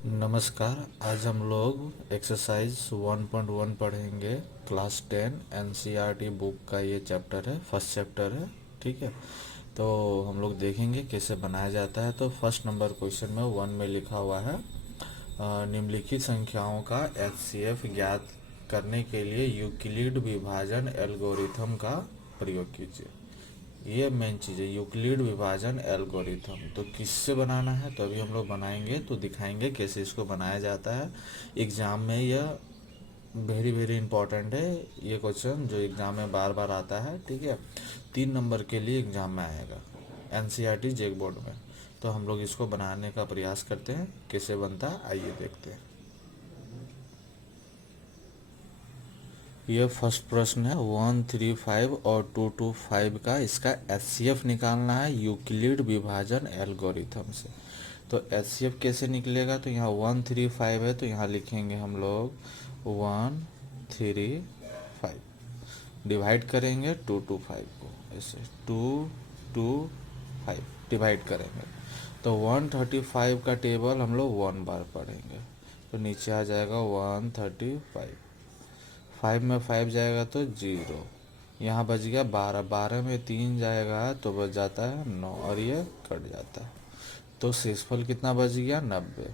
नमस्कार। आज हम लोग एक्सरसाइज 1.1 पढ़ेंगे। क्लास 10 एनसीईआरटी बुक का ये चैप्टर है, फर्स्ट चैप्टर है। ठीक है, तो हम लोग देखेंगे कैसे बनाया जाता है। तो फर्स्ट नंबर क्वेश्चन में 1 में लिखा हुआ है, निम्नलिखित संख्याओं का एचसीएफ ज्ञात करने के लिए यूक्लिड विभाजन एल्गोरिथम का प्रयोग कीजिए। ये मेन चीज़ है, यूक्लिड विभाजन एल्गोरिथम। तो किससे बनाना है, तो अभी हम लोग बनाएंगे, तो दिखाएंगे कैसे इसको बनाया जाता है। एग्ज़ाम में यह वेरी वेरी इंपॉर्टेंट है। ये क्वेश्चन जो एग्ज़ाम में बार बार आता है, ठीक है, 3 नंबर के लिए एग्ज़ाम में आएगा, एनसीईआरटी जेक बोर्ड में। तो हम लोग इसको बनाने का प्रयास करते हैं, कैसे बनता है आइए देखते हैं। ये फर्स्ट प्रश्न है 135 और 225 का, इसका एचसीएफ निकालना है यूक्लिड विभाजन एल्गोरिथम से। तो एचसीएफ कैसे निकलेगा, तो यहाँ 135 है तो यहाँ लिखेंगे हम लोग 135, डिवाइड करेंगे 225 को, ऐसे 225 डिवाइड करेंगे तो 135 का टेबल हम लोग 1 बार पढ़ेंगे, तो नीचे आ जाएगा 135। 5 में 5 जाएगा तो 0, यहाँ बच गया 12, 12 में 3 जाएगा तो बच जाता है 9 और ये कट जाता है। तो शेषफल कितना बच गया 90,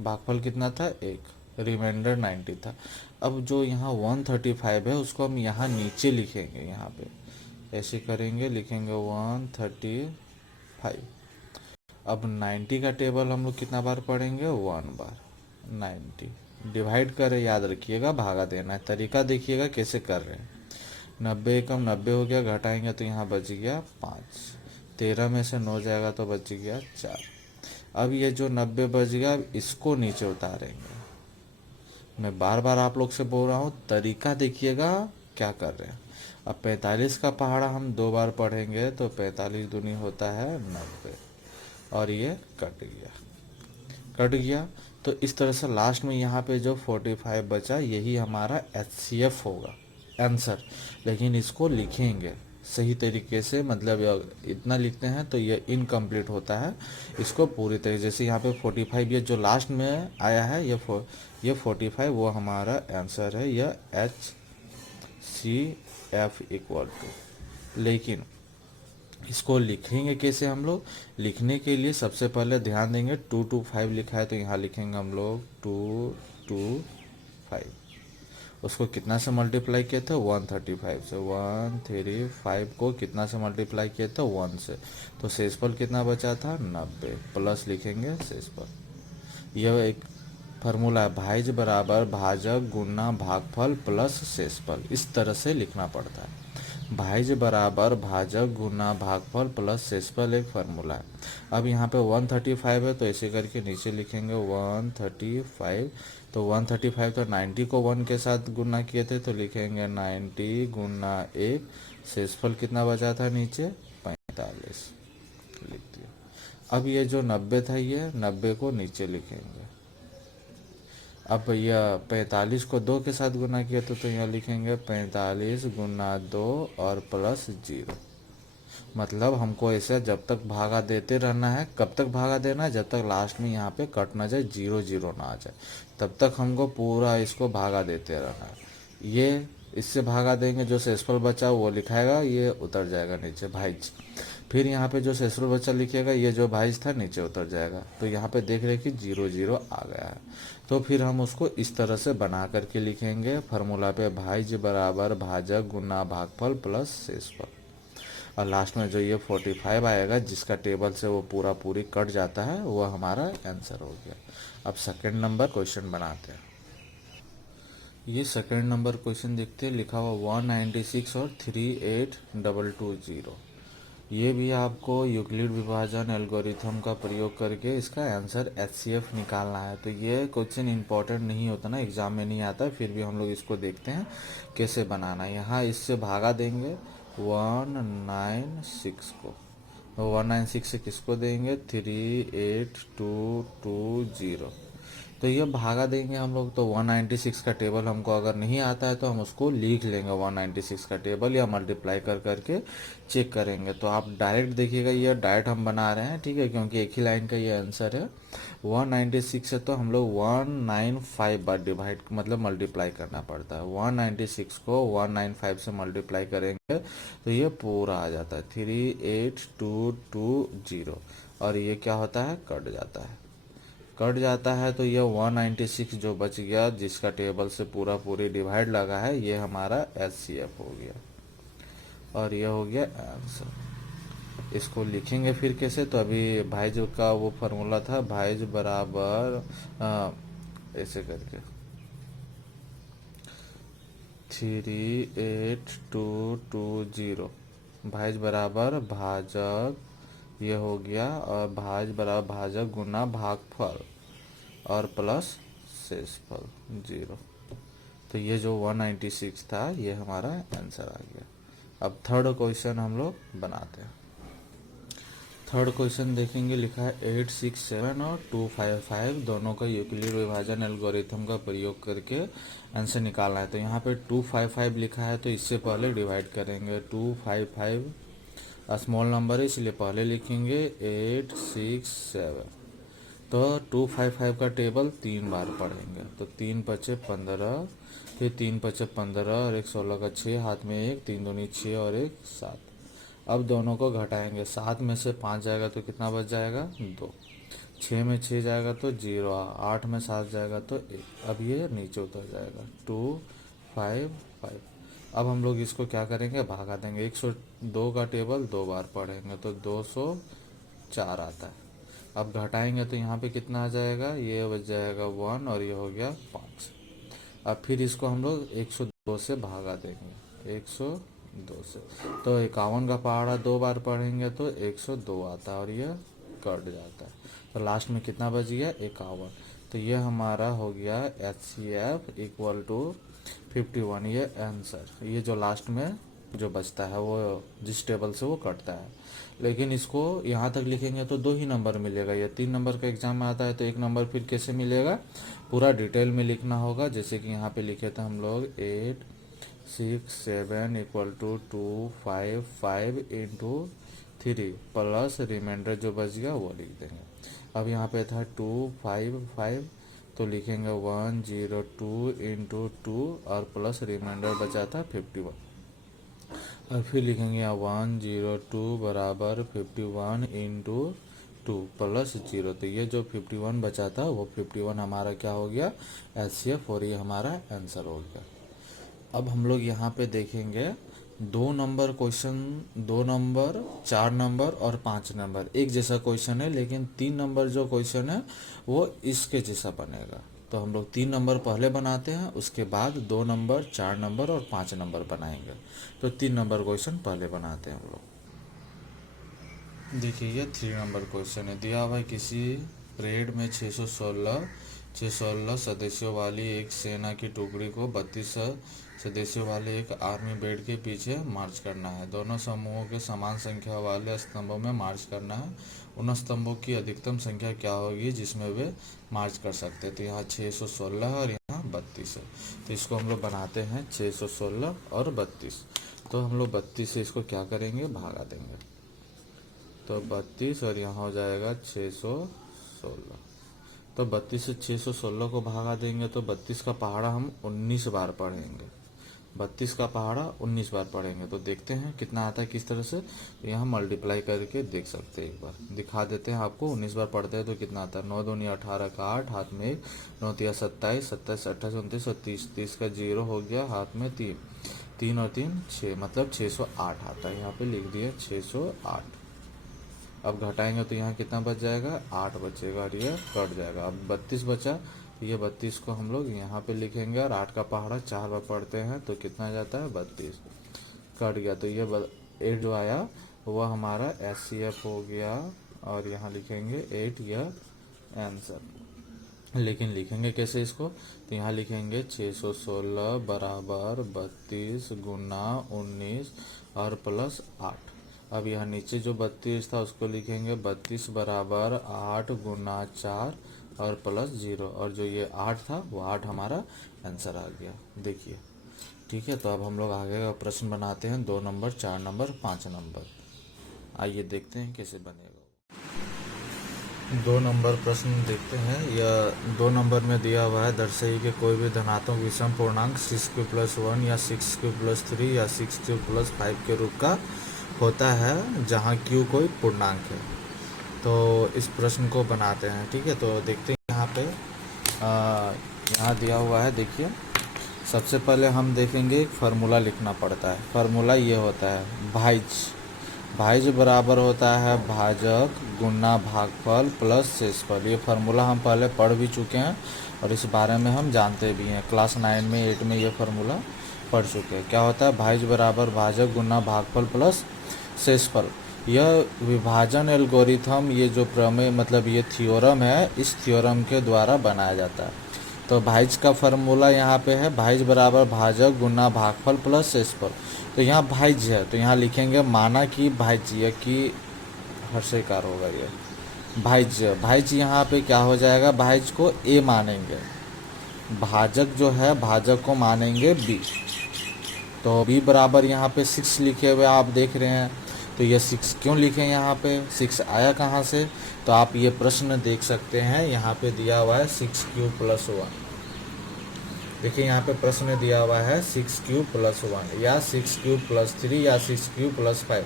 भागफल कितना था 1, रिमाइंडर 90 था। अब जो यहाँ 135 है उसको हम यहाँ नीचे लिखेंगे, यहाँ पे ऐसे करेंगे, लिखेंगे 135। अब 90 का टेबल हम लोग कितना बार पढ़ेंगे, 1 बार। 90 डिवाइड करें, याद रखिएगा भागा देना है, तरीका देखिएगा कैसे कर रहे हैं। 90 एकम 90 हो गया, घटाएंगे तो यहाँ बच गया 5, 13 में से 9 जाएगा तो बच गया 4। अब ये जो 90 बच गया, अब इसको नीचे उतारेंगे। मैं बार बार आप लोग से बोल रहा हूँ, तरीका देखिएगा क्या कर रहे हैं। अब 45 का पहाड़ा हम 2 बार पढ़ेंगे, तो 45 दूनी होता है 90, और ये कट गया, कट गया। तो इस तरह से लास्ट में यहाँ पे जो 45 बचा, यही हमारा एचसीएफ होगा आंसर। लेकिन इसको लिखेंगे सही तरीके से, मतलब इतना लिखते हैं तो ये इनकम्प्लीट होता है। इसको पूरी तरीके, जैसे यहाँ पे 45, ये जो लास्ट में आया है, ये 45 वो हमारा आंसर है, यह HCF इक्वल टू। लेकिन इसको लिखेंगे कैसे हम लोग, लिखने के लिए सबसे पहले ध्यान देंगे 225 लिखा है तो यहाँ लिखेंगे हम लोग 225। उसको कितना से मल्टीप्लाई किए थे, 135 से। 135 को कितना से मल्टीप्लाई किए थे, 1 से। तो शेषफल कितना बचा था, 90, प्लस लिखेंगे शेषफल। यह एक फार्मूला है, भाज्य बराबर भाजक गुना भागफल प्लस शेषफल, इस तरह से लिखना पड़ता है। भाज्य बराबर भाजक गुना भागफल प्लस शेषफल एक फार्मूला है। अब यहाँ पे 135 है तो ऐसे करके नीचे लिखेंगे 135। तो 135 तो 90 को 1 के साथ गुना किए थे तो लिखेंगे 90 गुना 1, शेषफल कितना बचा था नीचे, 45, लिख दिया। अब ये जो 90 था, ये 90 को नीचे लिखेंगे। अब यह 45 को 2 के साथ गुना किया तो यहाँ लिखेंगे 45 गुना 2 और प्लस 0। मतलब हमको ऐसे जब तक भागा देते रहना है। कब तक भागा देना है, जब तक लास्ट में यहाँ पे कट ना जाए, 0 0 ना आ जाए, तब तक हमको पूरा इसको भागा देते रहना है। ये इससे भागा देंगे, जो शेषफल बचा वो लिखाएगा, ये उतर जाएगा नीचे भाज्य। फिर यहाँ पे जो शेषफल बचा लिखिएगा, ये जो भाज्य था नीचे उतर जाएगा। तो यहाँ पे देख रहे कि 0 0 आ गया है। तो फिर हम उसको इस तरह से बना करके लिखेंगे फार्मूला पे, भाज्य बराबर भाजक गुना भागफल प्लस शेषफल। और लास्ट में जो ये 45 आएगा, जिसका टेबल से वो पूरा पूरी कट जाता है, वो हमारा आंसर हो गया। अब सेकंड नंबर क्वेश्चन बनाते हैं। ये सेकंड नंबर क्वेश्चन देखते हैं, लिखा हुआ 196 और 38220। ये भी आपको यूक्लिड विभाजन एल्गोरिथम का प्रयोग करके इसका आंसर एचसीएफ निकालना है। तो ये क्वेश्चन इंपॉर्टेंट नहीं होता ना, एग्जाम में नहीं आता, फिर भी हम लोग इसको देखते हैं कैसे बनाना है। यहाँ इससे भागा देंगे 196 को, 196 से किसको देंगे, 38220। तो ये भागा देंगे हम लोग। तो 196 का टेबल हमको अगर नहीं आता है तो हम उसको लिख लेंगे 196 का टेबल, या मल्टीप्लाई कर करके चेक करेंगे। तो आप डायरेक्ट देखिएगा, ये डायरेक्ट हम बना रहे हैं, ठीक है, क्योंकि एक ही लाइन का ये आंसर है। 196 है तो हम लोग 195 बार डिवाइड मतलब मल्टीप्लाई करना पड़ता है। 196 को 195 से मल्टीप्लाई करेंगे तो ये पूरा आ जाता है 38220, और ये क्या होता है, कट जाता है। कट जाता है तो ये 196 जो बच गया, जिसका टेबल से पूरा पूरी डिवाइड लगा है, ये हमारा एचसीएफ हो गया, और ये हो गया आंसर। इसको लिखेंगे फिर कैसे, तो अभी भाइज का वो फार्मूला था, भाइज बराबर ऐसे करके 38220, भाइज बराबर भाजक, ये हो गया, और भाज बराबर भाजक गुना भागफल और प्लस शेषफल 0। तो ये जो 196 था ये हमारा आंसर आ गया। अब थर्ड क्वेश्चन हम लोग बनाते हैं। थर्ड क्वेश्चन देखेंगे, लिखा है 867 और 255 दोनों का यूक्लिड विभाजन एल्गोरिथम का प्रयोग करके आंसर निकालना है। तो यहाँ पे 255 लिखा है, तो इससे पहले डिवाइड करेंगे। 255 स्मॉल नंबर है इसलिए पहले लिखेंगे 867। तो 255 का टेबल 3 बार पढ़ेंगे, तो 3×5=15, फिर 3×5=15 और 1 16 का 6, हाथ में 1, 3 दूनी 6 और 1 7। अब दोनों को घटाएंगे, 7 में से 5 जाएगा तो कितना बच जाएगा, 2। 6 में 6 जाएगा तो 0, 8 में 7 जाएगा तो 1। अब ये नीचे उतर जाएगा 255। अब हम लोग इसको क्या करेंगे, भागा देंगे। 102 का टेबल 2 बार पढ़ेंगे तो 204 आता है। अब घटाएंगे तो यहाँ पे कितना आ जाएगा, ये बच जाएगा 1 और ये हो गया 5। अब फिर इसको हम लोग 102 से भागा देंगे, 102 से। तो 51 का पहाड़ा 2 बार पढ़ेंगे तो 102 आता है, और ये कट जाता है। तो लास्ट में कितना बच गया, 51। तो ये हमारा हो गया HCF इक्वल टू 51, ये आंसर। ये जो लास्ट में जो बचता है वो जिस टेबल से वो कटता है। लेकिन इसको यहाँ तक लिखेंगे तो 2 ही नंबर मिलेगा। या 3 नंबर का एग्जाम में आता है तो 1 नंबर फिर कैसे मिलेगा, पूरा डिटेल में लिखना होगा। जैसे कि यहाँ पे लिखे थे हम लोग 867 equal to 255 into 3 plus remainder जो बच गया वो लिख देंगे। अब यहाँ पे था 255, तो लिखेंगे 102 इंटू 2 और प्लस रिमाइंडर बचा था 51, और फिर लिखेंगे यहाँ 102 बराबर 51 इंटू 2 प्लस 0। तो ये जो 51 बचा था वो 51 हमारा क्या हो गया, HCF, और ये हमारा आंसर हो गया। अब हम लोग यहाँ पे देखेंगे 2 नंबर क्वेश्चन, 2 नंबर, 4 नंबर और 5 नंबर एक जैसा क्वेश्चन है, लेकिन 3 नंबर जो क्वेश्चन है वो इसके जैसा बनेगा। तो हम लोग 3 नंबर पहले बनाते हैं, उसके बाद 2 नंबर, 4 नंबर और 5 नंबर बनाएंगे। तो 3 नंबर क्वेश्चन पहले बनाते हैं हम लोग। देखिए ये 3 नंबर क्वेश्चन है, दिया हुआ है किसी परेड में 616 सदस्यों वाली एक सेना की टुकड़ी को 32 सदस्यों वाले एक आर्मी बेड के पीछे मार्च करना है। दोनों समूहों के समान संख्या वाले स्तंभों में मार्च करना है। उन स्तंभों की अधिकतम संख्या क्या होगी जिसमें वे मार्च कर सकते हैं। तो यहाँ 616 है और यहाँ 32 है। तो इसको हम लोग बनाते हैं 616 और 32। तो हम लोग 32 से इसको क्या करेंगे, भागा देंगे। तो 32 और यहाँ हो जाएगा 616। तो 32 से 616 को भागा देंगे तो 32 का पहाड़ा हम 19 बार पढ़ेंगे। 32 का पहाड़ा 19 बार पढ़ेंगे तो देखते हैं कितना आता है, किस तरह से। तो यहाँ मल्टीप्लाई करके देख सकते हैं, एक बार दिखा देते हैं आपको। 19 बार पढ़ते हैं तो कितना आता है, 9 दूनी 18 का 8, हाथ में 1, 9 तिया 27, 27 28 29 और 30, 30 का 0 हो गया, हाथ में 3, 3 और 3 6, मतलब 608 आता है। यहाँ पे लिख दिया 608। अब घटाएंगे तो यहाँ कितना बच जाएगा, 8 बचेगा और ये कट जाएगा। अब 32 बचा, तो ये 32 को हम लोग यहाँ पे लिखेंगे और 8 का पहाड़ा 4 बार पढ़ते हैं तो कितना जाता है, 32 कट गया। तो ये 8 जो आया वह हमारा HCF हो गया, और यहाँ लिखेंगे 8, यह आंसर। लेकिन लिखेंगे कैसे इसको, तो यहाँ लिखेंगे 616 बराबर 32 गुना 19 और प्लस 8। अब यहाँ नीचे जो 32 था उसको लिखेंगे 32 बराबर 8 गुना 4 और प्लस 0, और जो ये 8 था वो 8 हमारा आंसर आ गया। देखिए, ठीक है। तो अब हम लोग आगे का प्रश्न बनाते हैं, 2 नंबर, 4 नंबर, 5 नंबर। आइए देखते हैं कैसे बनेगा। 2 नंबर प्रश्न देखते हैं। यह 2 नंबर में दिया हुआ है, दर्शाइए कि कोई भी धनात्मक विषम पूर्णांक 6q+1 या 6q+3 या 6q+5 के रूप का होता है जहां q कोई पूर्णांक है। तो इस प्रश्न को बनाते हैं, ठीक है। तो देखते हैं यहाँ पे यहाँ दिया हुआ है। देखिए, सबसे पहले हम देखेंगे एक फार्मूला लिखना पड़ता है। फार्मूला ये होता है भाज्य बराबर होता है भाजक गुना भागफल प्लस शेषफल। ये फार्मूला हम पहले पढ़ भी चुके हैं और इस बारे में हम जानते भी हैं। क्लास 9 में 8 में ये फार्मूला पढ़ चुके हैं। क्या होता है? भाज्य बराबर भाजक गुना भागफल प्लस शेषफल। यह विभाजन एल्गोरिथम, ये जो प्रमेय मतलब ये थ्योरम है, इस थ्योरम के द्वारा बनाया जाता है। तो भाज्य का फार्मूला यहाँ पे है भाज्य बराबर भाजक गुना भागफल प्लस शेषफल। तो यहाँ भाज्य है तो यहाँ लिखेंगे माना कि भाज्य की हर्षेकार होगा ये भाज्य यहाँ पे क्या हो जाएगा? भाज्य को a मानेंगे, भाजक जो है भाजक को मानेंगे b। तो b बराबर यहाँ पे 6 लिखे हुए आप देख रहे हैं। तो ये 6 क्यों लिखे यहाँ पे? 6 आया कहाँ से? तो आप ये प्रश्न देख सकते हैं, यहाँ पे दिया हुआ है 6q+1। देखिए यहाँ पे प्रश्न दिया हुआ है 6q+1 या 6q+3 या 6q+5।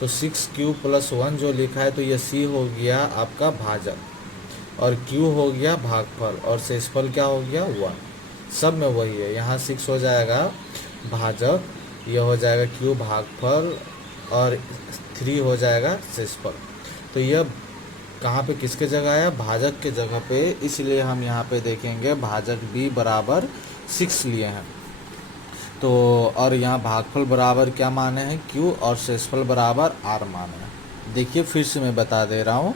तो 6q+1 जो लिखा है तो ये c हो गया आपका भाजक और q हो गया भागफल और शेषफल क्या हो गया? 1। सब में वही है। यहाँ 6 हो जाएगा भाजक, ये हो जाएगा q भागफल और 3 हो जाएगा शेषफल। तो यह कहाँ पे किसके जगह है? भाजक के जगह पे, इसलिए हम यहाँ पे देखेंगे भाजक b बराबर 6 लिए हैं। तो और यहाँ भागफल बराबर क्या माने हैं? q, और शेषफल बराबर r माने हैं। देखिए फिर से मैं बता दे रहा हूँ।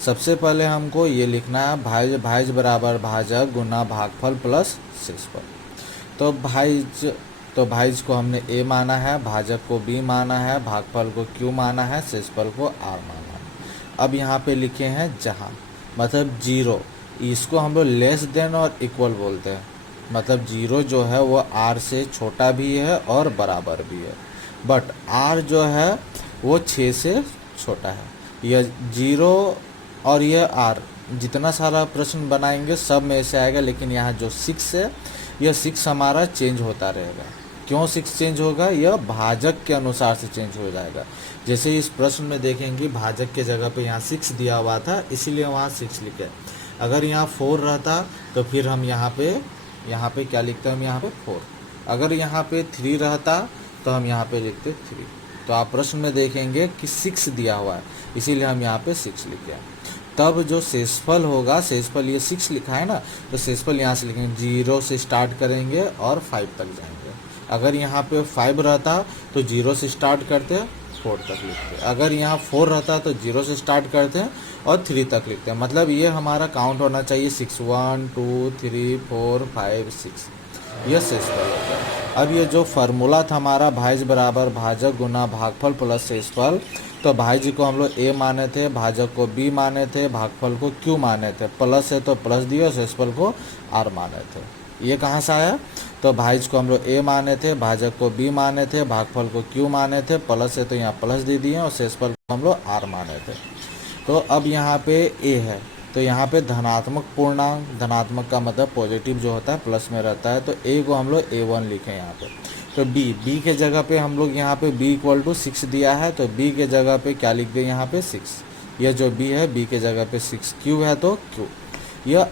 सबसे पहले हमको ये लिखना है भाज्य बराबर भाजक गुना भागफल प्लस शेषफल। तो भाज्य को हमने a माना है, भाजक को b माना है, भागफल को q माना है, शेषफल को r माना है। अब यहाँ पे लिखे हैं जहाँ, मतलब 0, इसको हम लोग लेस देन और इक्वल बोलते हैं। मतलब 0 जो है वो r से छोटा भी है और बराबर भी है, बट r जो है वो 6 से छोटा है। यह 0 और यह r, जितना सारा प्रश्न बनाएंगे सब में से आएगा, लेकिन यहाँ जो 6 है यह 6 हमारा चेंज होता रहेगा। क्यों 6 चेंज होगा? यह भाजक के अनुसार से चेंज हो जाएगा। जैसे इस प्रश्न में देखेंगे भाजक के जगह पे यहाँ 6 दिया हुआ था, इसीलिए वहाँ 6 लिखे। अगर यहाँ 4 रहता तो फिर हम यहाँ पे क्या लिखते हैं? हम यहाँ पे 4। अगर यहाँ पे 3 रहता तो हम यहाँ पे लिखते 3। तो आप प्रश्न में देखेंगे कि 6 दिया हुआ है, इसीलिए हम यहाँ पे 6 लिखे। तब जो शेषफल होगा, शेषफल ये 6 लिखा है ना, तो शेषफल यहाँ से लिखेंगे 0 से स्टार्ट करेंगे और 5 तक जाएंगे। अगर यहाँ पे 5 रहता तो 0 से स्टार्ट करते 4 तक लिखते। अगर यहाँ 4 रहता तो 0 से स्टार्ट करते हैं और 3 तक लिखते हैं। मतलब ये हमारा काउंट होना चाहिए 6, 1 2 3 4 5 6, यह शेषफल होता है। अब ये जो फार्मूला था हमारा भाज्य बराबर भाजक गुना भागफल प्लस शेषफल, तो भाज्य को हम लोग a माने थे, भाजक को b माने थे, भागफल को q माने थे। प्लस है तो प्लस दिए और शेषफल को r माने थे। ये कहाँ से आया? तो भाज्य को हम लोग a माने थे, भाजक को b माने थे, भागफल को q माने थे। प्लस है तो यहाँ प्लस दे दिए और शेषफल को हम लोग r माने थे। तो अब यहाँ पे a है तो यहाँ पे धनात्मक पूर्णांक, धनात्मक का मतलब पॉजिटिव जो होता है प्लस में रहता है, तो a को हम लोग a1 लिखें यहाँ पे। तो b के जगह पे हम लोग यहाँ पे b = 6 दिया है, तो b के जगह पे क्या लिख दें? यहाँ पे 6। यह जो b है b के जगह पे 6, q है तो q। यह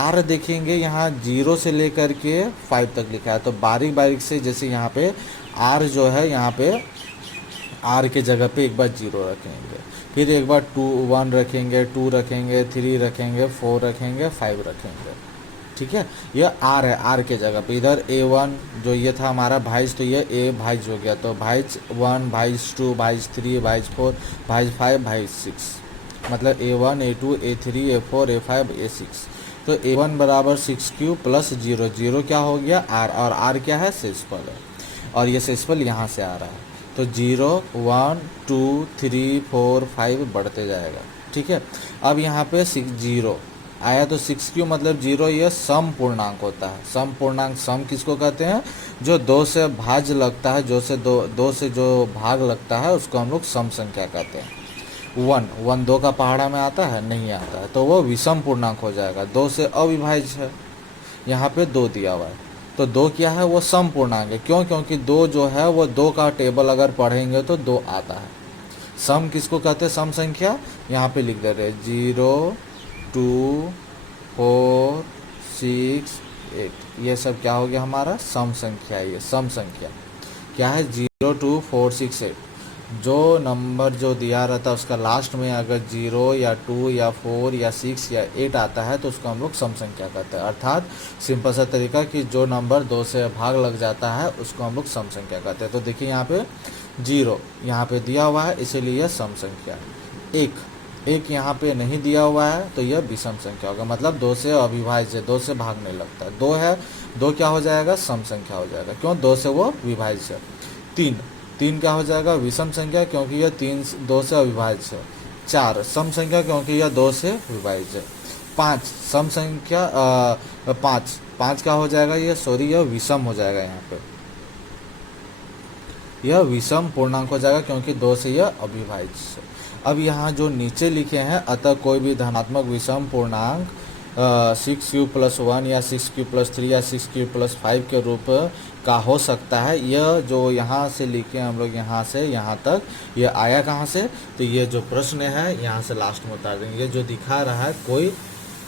r देखेंगे यहाँ 0 से लेकर के 5 तक लिखा है, तो बारीक बारीक से, जैसे यहाँ पे r जो है, यहाँ पे r के जगह पे एक बार 0 रखेंगे, फिर एक बार 1 रखेंगे, 2 रखेंगे, 3 रखेंगे, 4 रखेंगे, 5 रखेंगे। ठीक है, यह r है, r के जगह पे। इधर a1 जो ये था हमारा भाज्य, तो ये a भाज्य हो गया, तो भाज्य 1, भाज्य 2, भाज्य 3, भाज्य 4, भाज्य 5, भाज्य 6, मतलब a1 a2 a3 a4 a5 a6। तो a1 बराबर 6q + 0, 0 क्या हो गया? r, और r क्या है? शेषफल है, और ये शेषफल यहाँ से आ रहा है। तो 0 1 2 3 4 5 बढ़ते जाएगा। ठीक है, अब यहाँ पे 0 आया तो 6 क्यू मतलब 0, यह सम पूर्णांक होता है। सम पूर्णांक, सम किसको कहते हैं? जो 2 से भाज्य लगता है, जो से दो से जो भाग लगता है उसको हम लोग सम संख्या कहते हैं। 1 2 का पहाड़ा में आता है? नहीं आता है, तो वो विषम पूर्णांक हो जाएगा। 2 से अविभाज्य है, यहाँ पे 2 दिया हुआ है, तो 2 क्या है? वो सम पूर्णांक है। क्यों? क्योंकि 2 जो है वो 2 का टेबल अगर पढ़ेंगे तो 2 आता है। सम किसको कहते हैं? सम संख्या। यहाँ पे लिख दे रहे 0 2 4 6 8, ये सब क्या हो गया हमारा? सम संख्या। ये सम संख्या क्या है? 0 2 4 6 8। जो नंबर जो दिया रहता है उसका लास्ट में अगर 0 या 2 या 4 या 6 या 8 आता है तो उसको हम लोग सम संख्या कहते हैं। अर्थात सिंपल सा तरीका कि जो नंबर 2 से भाग लग जाता है उसको हम लोग सम संख्या कहते हैं। तो देखिए यहाँ पे 0 यहाँ पे दिया हुआ है, इसीलिए यह सम संख्या है। एक यहाँ पे नहीं दिया हुआ है तो यह विषम संख्या होगा, मतलब 2 से अविभाज्य, 2 से भाग नहीं लगता है। 2 है, 2 क्या हो जाएगा? सम संख्या हो जाएगा। क्यों? 2 से वो विभाज्य है। 3 क्या हो जाएगा? विषम संख्या, क्योंकि यह 2 से अविभाज्य है। 4 सम संख्या, क्योंकि यह 2 से विभाज्य है। 5 सम संख्या, 5 क्या हो जाएगा? यह विषम हो जाएगा। यहाँ पे यह विषम पूर्णांक हो जाएगा क्योंकि 2 से यह अविभाज्य है। अब यहाँ जो नीचे लिखे हैं, अतः कोई भी धनात्मक विषम पूर्णांक 6q+1 या 6q+3 या 6q+5 के रूप का हो सकता है। यह जो यहाँ से लिखे हम लोग, यहाँ से यहाँ तक, यह आया कहाँ से? तो ये जो प्रश्न है यहाँ से लास्ट में उतार देंगे। ये जो दिखा रहा है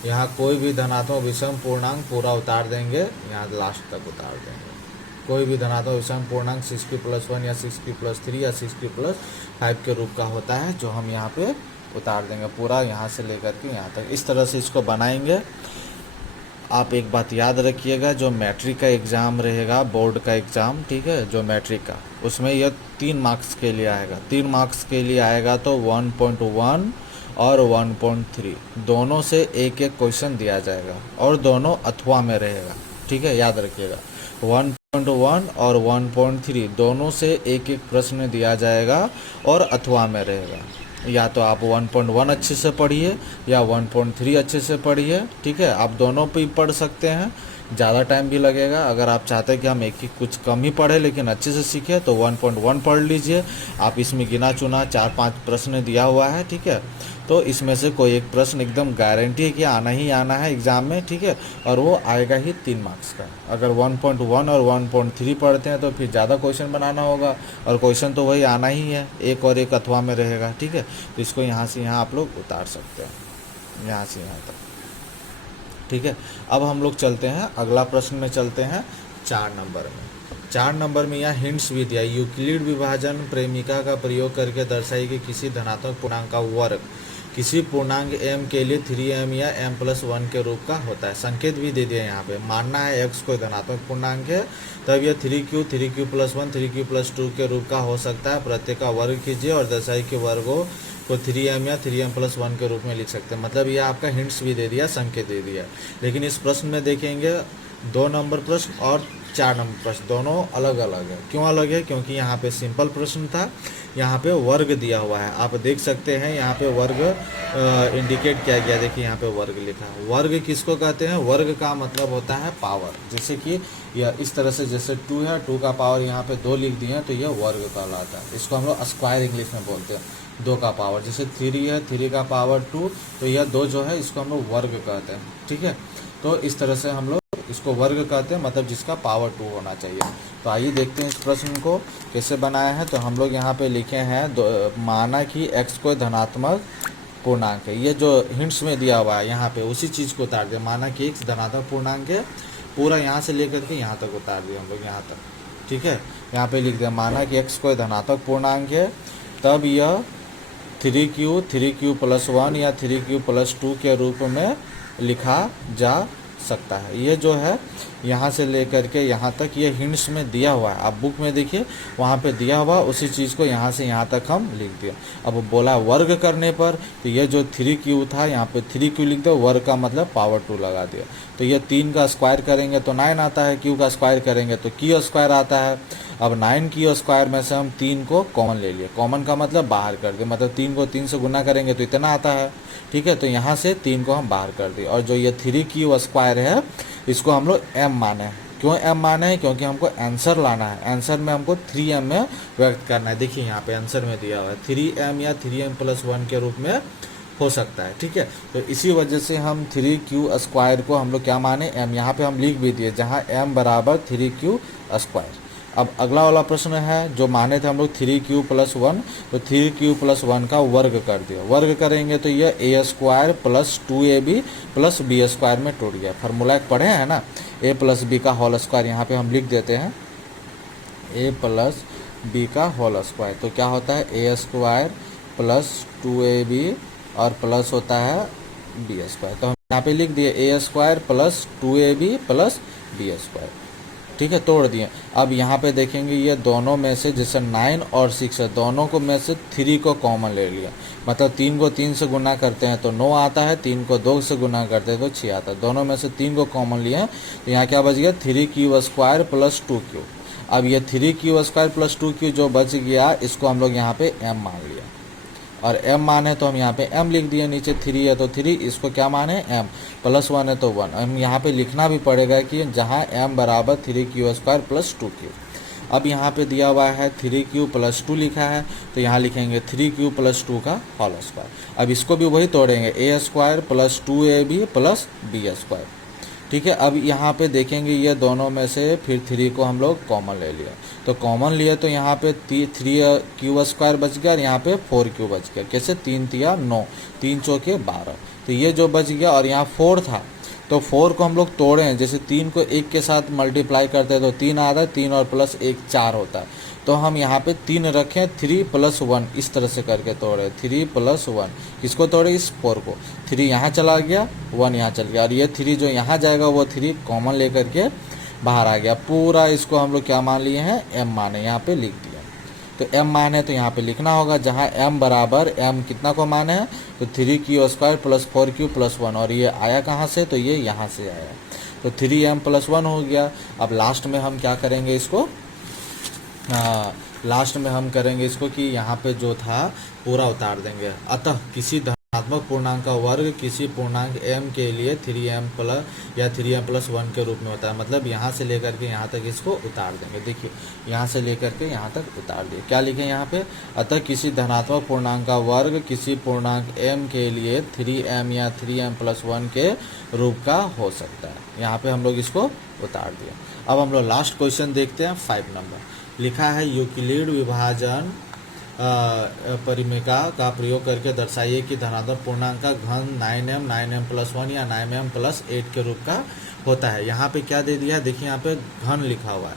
यहाँ कोई भी धनात्मक विषम पूर्णांक पूरा उतार देंगे, यहाँ लास्ट तक उतार देंगे। कोई भी धनात्मक विषम पूर्णांक 6q+1 या 6q+3 या 6q+5 के रूप का होता है, जो हम यहाँ पे उतार देंगे पूरा, यहाँ से लेकर के यहाँ तक। इस तरह से इसको बनाएंगे। आप एक बात याद रखिएगा, जो मैट्रिक का एग्ज़ाम रहेगा, बोर्ड का एग्ज़ाम, ठीक है, जो मैट्रिक का, उसमें यह 3 मार्क्स के लिए आएगा। 3 मार्क्स के लिए आएगा तो 1.1 और 1.3 दोनों से एक एक क्वेश्चन दिया जाएगा और दोनों अथवा में रहेगा। ठीक है, याद रखिएगा। 1.1 और 1.3 दोनों से एक एक प्रश्न दिया जाएगा और अथवा में रहेगा। या तो आप 1.1 अच्छे से पढ़िए या 1.3 अच्छे से पढ़िए। ठीक है, आप दोनों पे ही पढ़ सकते हैं, ज़्यादा टाइम भी लगेगा। अगर आप चाहते हैं कि हम एक ही कुछ कम ही पढ़े लेकिन अच्छे से सीखें तो 1.1 पढ़ लीजिए आप। इसमें गिना चुना 4-5 प्रश्न दिया हुआ है। ठीक है, तो इसमें से कोई एक प्रश्न एकदम गारंटी है कि आना ही आना है एग्ज़ाम में। ठीक है, और वो आएगा ही 3 मार्क्स का। अगर 1.1 और 1.3 पढ़ते हैं तो फिर ज़्यादा क्वेश्चन बनाना होगा और क्वेश्चन तो वही आना ही है, एक और एक अथवा में रहेगा। ठीक है, तो इसको यहाँ से यहाँ आप लोग उतार सकते हैं, यहाँ से यहाँ तक। ठीक है, अब हम लोग चलते हैं अगला प्रश्न में, चलते हैं 4 नंबर में। 4 नंबर में यहाँ हिंट्स भी दिया। यूक्लिड विभाजन प्रेमिका का प्रयोग करके दर्शाई कि किसी धनात्मक पूर्णांक का वर्ग किसी पूर्णांक m के लिए 3m या m+1 के रूप का होता है। संकेत भी दे दिया यहाँ पे। मानना है x कोई धनात्मक पूर्णांक है, तब यह 3q 3q+1 3q+2 के रूप का हो सकता है। प्रत्येक का वर्ग कीजिए और दर्शाई के वर्गों को 3m या 3m+1 के रूप में लिख सकते हैं। मतलब ये आपका हिंट्स भी दे दिया, संकेत दे दिया। लेकिन इस प्रश्न में देखेंगे 2 नंबर प्रश्न और 4 नंबर प्रश्न दोनों अलग अलग है। क्यों अलग है? क्योंकि यहाँ पे सिंपल प्रश्न था, यहाँ पे वर्ग दिया हुआ है। आप देख सकते हैं यहाँ पे वर्ग इंडिकेट किया गया। देखिए यहाँ पे वर्ग लिखा है। वर्ग किसको कहते हैं? वर्ग का मतलब होता है पावर। जैसे कि यह इस तरह से, जैसे 2 है, 2 का पावर यहाँ पे 2 लिख दिए हैं तो यह वर्ग कहलाता है। इसको हम लोग स्क्वायर इंग्लिश में बोलते हैं, 2 का पावर। जैसे 3 है, 3 का पावर 2, तो यह 2 जो है इसको हम लोग वर्ग कहते हैं। ठीक है, तो इस तरह से हम लोग इसको वर्ग कहते हैं, मतलब जिसका पावर 2 होना चाहिए। तो आइए देखते हैं इस प्रश्न को कैसे बनाया है। तो हम लोग यहाँ पे लिखे हैं माना कि x कोई धनात्मक पूर्णांक है। ये जो हिंट्स में दिया हुआ है यहाँ पे उसी चीज़ को उतार दिया। माना कि x धनात्मक पूर्णांक है, पूरा यहाँ से लेकर के यहाँ तक उतार दिया हम लोग यहाँ तक। ठीक है, यहाँ पे लिख दिया माना कि x कोई धनात्मक पूर्णांक है, तब यह 3q 3q+1 या 3q+2 के रूप में लिखा जा सकता है। ये जो है यहाँ से लेकर के यहाँ तक ये हिंट्स में दिया हुआ है। आप बुक में देखिए वहाँ पे दिया हुआ उसी चीज़ को यहाँ से यहाँ तक हम लिख दिया। अब बोला वर्ग करने पर, तो ये जो 3q था यहाँ पे 3q लिख दो, वर्ग का मतलब पावर 2 लगा दिया। तो ये 3 का स्क्वायर करेंगे तो 9 आता है, q का स्क्वायर करेंगे तो q स्क्वायर आता है। अब 9 की में से हम 3 को कॉमन ले लिए, कॉमन का मतलब बाहर कर दिए, मतलब 3 को 3 से गुना करेंगे तो इतना आता है, ठीक है। तो यहाँ से 3 को हम बाहर कर दिए, और जो ये 3 की है इसको हम लोग m माने हैं। क्यों m माने हैं? क्योंकि हमको आंसर लाना है, आंसर में हमको 3m में व्यक्त करना है। देखिए यहाँ पे आंसर में दिया हुआ है 3m या 3m+1 के रूप में हो सकता है, ठीक है। तो इसी वजह से हम 3q² को हम लोग क्या माने, m। यहाँ पे हम लिख भी दिए जहाँ m बराबर 3q²। अब अगला वाला प्रश्न है, जो माने थे हम लोग 3q+1, तो 3q+1 का वर्ग कर दिया। वर्ग करेंगे तो ये a² + 2ab + b² में टूट गया। फार्मूला एक पढ़े हैं ना, a + b का होल स्क्वायर, यहाँ पे हम लिख देते हैं a + b का होल स्क्वायर। तो क्या होता है a² + 2ab और प्लस होता है b²। तो हम यहाँ पे लिख दिए a² + 2ab + b², ठीक है, तोड़ दिए। अब यहाँ पे देखेंगे ये दोनों में से, जैसे 9 और 6 है, दोनों को में से 3 को कॉमन ले लिया, मतलब 3 को 3 से गुना करते हैं तो 9 आता है, 3 को 2 से गुना करते हैं तो 6 आता है। दोनों में से 3 को कॉमन लिए हैं, तो यहाँ क्या बच गया 3q² + 2q। अब ये 3q² + 2q जो बच गया, इसको हम लोग यहाँ पे m मान लिया, और m माने तो हम यहाँ पे m लिख दिए, नीचे 3 है तो 3, इसको क्या माने m, +1 है तो 1। हम यहाँ पे लिखना भी पड़ेगा कि जहाँ m बराबर 3q² + 2q। अब यहाँ पे दिया हुआ है 3q + 2 लिखा है, तो यहाँ लिखेंगे 3q + 2 का होल स्क्वायर। अब इसको भी वही तोड़ेंगे a² + 2ab + b², ठीक है। अब यहाँ पे देखेंगे ये दोनों में से फिर 3 को हम लोग कॉमन ले लिया, तो कॉमन लिए तो यहाँ पे 3q² बच गया और यहाँ पे 4q बच गया। कैसे, 3 तिया 9, 3 चौके 12, तो ये जो बच गया। और यहाँ 4 था, तो 4 को हम लोग तोड़े हैं, जैसे 3 को 1 के साथ मल्टीप्लाई करते हैं तो 3 आता है, 3 और +1 4 होता है। तो हम यहाँ पे 3 रखें, 3 + 1 इस तरह से करके तोड़े, 3 + 1 किसको तोड़े, इस 4 को। 3 यहाँ चला गया, 1 यहाँ चल गया, और ये 3 जो यहाँ जाएगा वो 3 कॉमन लेकर के बाहर आ गया। पूरा इसको हम लोग क्या मान लिए हैं, m माने, यहाँ पे लिख दिया। तो m माने तो यहाँ पे लिखना होगा, जहाँ m बराबर m कितना को माने हैं, तो 3q² + 4q + 1, और ये आया कहाँ से, तो ये यहाँ से आया, तो 3m+1 हो गया। अब लास्ट में हम क्या करेंगे इसको, लास्ट में हम करेंगे इसको कि यहाँ पे जो था पूरा उतार देंगे। अतः किसी धनात्मक पूर्णांक का वर्ग किसी पूर्णांक m के लिए 3m या 3m+1 के रूप में होता है। मतलब यहाँ से लेकर के यहाँ तक इसको उतार देंगे। देखिए यहाँ से लेकर के यहाँ तक उतार दिए, क्या लिखे यहाँ पे, अतः किसी धनात्मक पूर्णांक का वर्ग किसी पूर्णांक m के लिए 3m या 3m+1 के रूप का हो सकता है। यहाँ पे हम लोग इसको उतार दिया। अब हम लोग लास्ट क्वेश्चन देखते हैं, 5 नंबर। लिखा है यूक्लिड विभाजन परिमेका का प्रयोग करके दर्शाइए कि धनात्मक पूर्णांक का घन 9m 9m+1 या 9m+8 के रूप का होता है। यहाँ पे क्या दे दिया है, देखिए यहाँ पे घन लिखा हुआ है,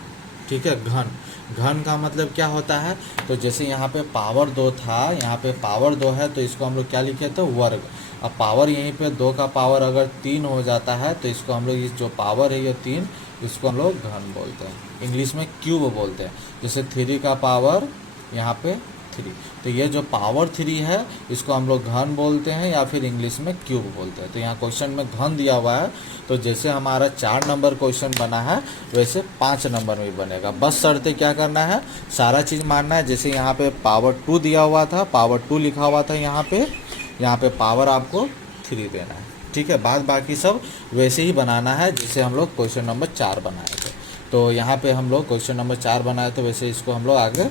ठीक है। घन, घन का मतलब क्या होता है, तो जैसे यहाँ पे पावर 2 था, यहाँ पे पावर 2 है, तो इसको हम लोग क्या लिखे थे, वर्ग। अब पावर यहीं पे 2 का पावर अगर 3 हो जाता है, तो इसको हम लोग, इस जो पावर है ये 3, इसको हम लोग घन बोलते हैं, इंग्लिश में क्यूब बोलते हैं। जैसे 3 का पावर यहाँ पे 3, तो ये जो पावर 3 है इसको हम लोग घन बोलते हैं या फिर इंग्लिश में क्यूब बोलते हैं। तो यहाँ क्वेश्चन में घन दिया हुआ है, तो जैसे हमारा 4 नंबर क्वेश्चन बना है वैसे 5 नंबर में बनेगा। बस शर्तें क्या करना है, सारा चीज़ मानना है। जैसे यहाँ पे पावर 2 दिया हुआ था, पावर 2 लिखा हुआ था, यहाँ पे पावर आपको 3 देना है, ठीक है। बाद बाकी सब वैसे ही बनाना है जैसे हम लोग क्वेश्चन नंबर 4 बनाए थे। तो यहाँ पे हम लोग क्वेश्चन नंबर 4 बनाए थे, वैसे इसको हम लोग आगे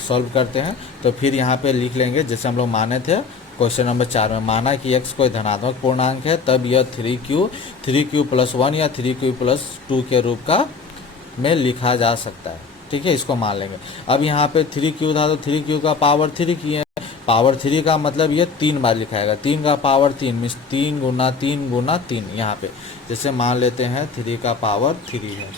सॉल्व करते हैं। तो फिर यहाँ पे लिख लेंगे जैसे हम लोग माने थे क्वेश्चन नंबर 4 में, माना कि x कोई धनात्मक पूर्णांक है, तब यह 3q + 1 या 3q + 2 के रूप का में लिखा जा सकता है, ठीक है। इसको मान लेंगे। अब यहाँ पे 3q था, तो 3q का पावर 3 किए, पावर 3 का मतलब ये 3 बार लिखाएगा, 3 का पावर 3 मीन्स 3 × 3 × 3। यहाँ पे जैसे मान लेते हैं 3 का पावर 3 है,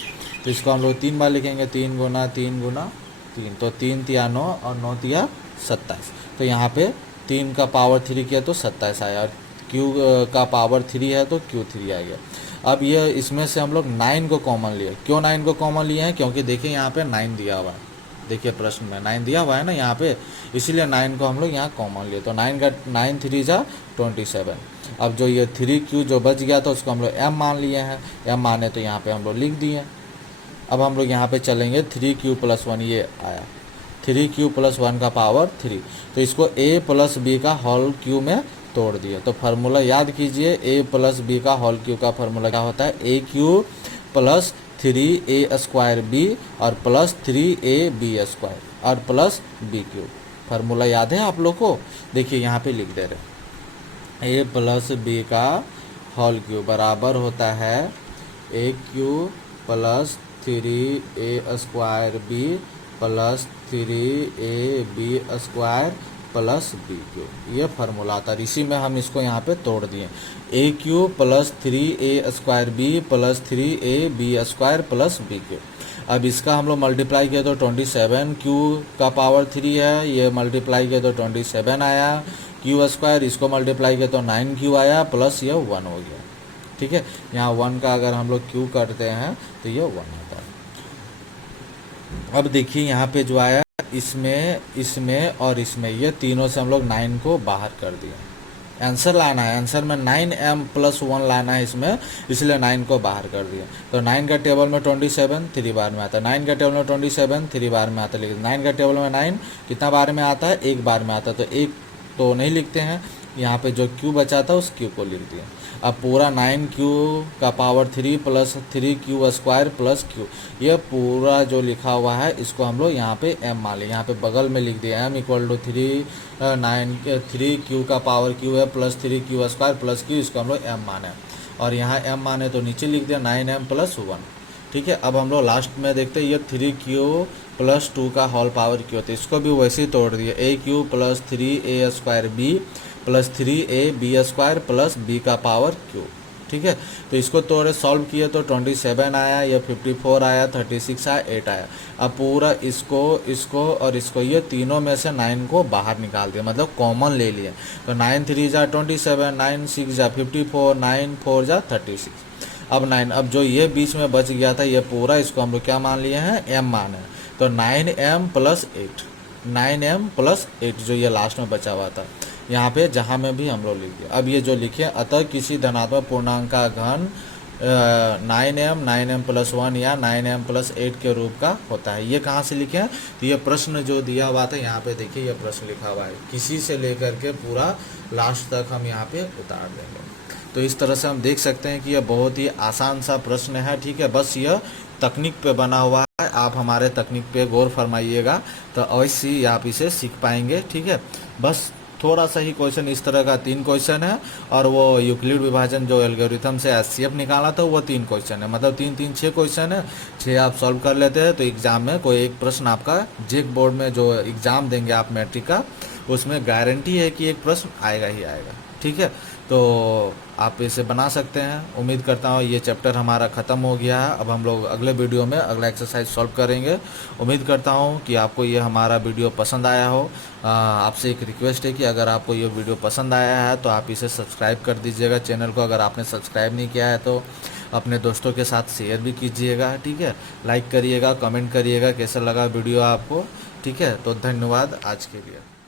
तो इसको हम लोग 3 बार लिखेंगे, 3 × 3 × 3, तो 3 तिया 9 और 9 तिया 27। तो यहाँ पे 3 का पावर 3 किया तो 27 आया, और q का पावर 3 है तो q3 आ गया। अब ये इसमें से हम लोग 9 को कॉमन लिए। क्यों 9 को कॉमन लिए हैं, क्योंकि देखिए यहाँ पे 9 दिया हुआ है, देखिए प्रश्न में 9 दिया हुआ है ना यहाँ पे, इसीलिए 9 को हम लोग यहाँ कॉमन लिए। तो 9 का 9 3 जा 27। अब जो ये 3q जो बच गया था उसको हम लोग m मान लिए हैं, m माने तो यहाँ पे हम लोग लिख दिए। अब हम लोग यहाँ पे चलेंगे 3q+1, ये आया 3q+1 का पावर 3, तो इसको a+b का होल क्यू में तोड़ दिया। तो फार्मूला याद कीजिए, a+b का होल क्यू का फार्मूला क्या होता है, a3+3a² और +3ab² और +bq। फार्मूला याद है आप लोग को? देखिए यहाँ पे लिख दे रहे, a+b का होल क्यू बराबर होता है a3+3a² +3ab² ये फार्मूला आता है। इसी में हम इसको यहाँ पे तोड़ दिए, a3+3a² +3ab² अब इसका हम लोग मल्टीप्लाई किया तो 27q का पावर 3 है, ये मल्टीप्लाई किया तो 27 आया, q², इसको मल्टीप्लाई किया तो 9q आया, प्लस ये 1 हो गया। ठीक है, यहाँ 1 का अगर हम लोग q करते हैं तो ये 1 होता है। अब देखिए यहाँ पे जो आया, इसमें और इसमें, ये तीनों से हम लोग 9 को बाहर कर दिए। आंसर लाना है, आंसर में 9m+1 लाना है इसमें, इसलिए 9 को बाहर कर दिया। तो 9 का टेबल में 27 3 बार में आता है, 9 का टेबल में 27 3 बार में आता है, लेकिन 9 का टेबल में 9 कितना बार में आता है, एक बार में आता है। तो एक तो नहीं लिखते हैं, यहाँ पे जो q बचा था उस q को लिख दिया। अब पूरा 9q का पावर 3 + 3q² + q, ये पूरा जो लिखा हुआ है इसको हम लोग यहाँ पे m मान लें, यहाँ पे बगल में लिख दिया m = 3q का पावर q है +3q² + q, इसको हम लोग m माने, और यहाँ m माने तो नीचे लिख दिया 9m+1। ठीक है, अब हम लोग लास्ट में देखते हैं, ये 3q+2 का होल पावर q होता है, इसको भी वैसे ही तोड़ दिया, aq+3a² +3ab² b का पावर q। ठीक है, तो इसको तोड़े सॉल्व किए तो 27 आया, ये 54 आया, 36 आया, 8 आया। अब पूरा इसको और इसको, ये तीनों में से 9 को बाहर निकाल दिया, मतलब कॉमन ले लिए। तो 9 3 जा 27, 9 6 जा 54, 9 4 जा 36। अब 9, अब जो ये बीच में बच गया था, ये पूरा इसको हम लोग क्या मान लिए हैं, m माने, तो 9m+8, 9m+8 जो ये लास्ट में बचा हुआ था, यहाँ पे जहाँ में भी हम लोग लिख दिया। अब ये जो लिखे, अतः किसी धनात्मक पूर्णांक का घन 9m+1 या 9m+8 के रूप का होता है। ये कहाँ से लिखे हैं, तो ये प्रश्न जो दिया हुआ था यहाँ पे देखिए, ये प्रश्न लिखा हुआ है, किसी से लेकर के पूरा लास्ट तक हम यहाँ पे उतार देंगे। तो इस तरह से हम देख सकते हैं कि यह बहुत ही आसान सा प्रश्न है। ठीक है, बस यह तकनीक पे बना हुआ है, आप हमारे तकनीक पे गौर फरमाइएगा तो अवश्य ही आप इसे सीख पाएंगे। ठीक है, बस थोड़ा सा ही क्वेश्चन इस तरह का 3 क्वेश्चन है, और वो यूक्लिड विभाजन जो एल्गोरिथम से एचसीएफ निकाला था वो 3 क्वेश्चन है, मतलब 3 3 6 क्वेश्चन है, 6 आप सॉल्व कर लेते हैं तो एग्जाम में कोई एक प्रश्न आपका जेक बोर्ड में जो एग्जाम देंगे आप मैट्रिक का, उसमें गारंटी है कि एक प्रश्न आएगा ही आएगा। ठीक है, तो आप इसे बना सकते हैं। उम्मीद करता हूँ ये चैप्टर हमारा ख़त्म हो गया है। अब हम लोग अगले वीडियो में अगला एक्सरसाइज सॉल्व करेंगे। उम्मीद करता हूँ कि आपको ये हमारा वीडियो पसंद आया हो। आपसे एक रिक्वेस्ट है कि अगर आपको ये वीडियो पसंद आया है तो आप इसे सब्सक्राइब कर दीजिएगा चैनल को। अगर आपने सब्सक्राइब नहीं किया है तो अपने दोस्तों के साथ शेयर भी कीजिएगा। ठीक है, लाइक करिएगा, कमेंट करिएगा कैसा लगा वीडियो आपको। ठीक है, तो धन्यवाद आज के लिए।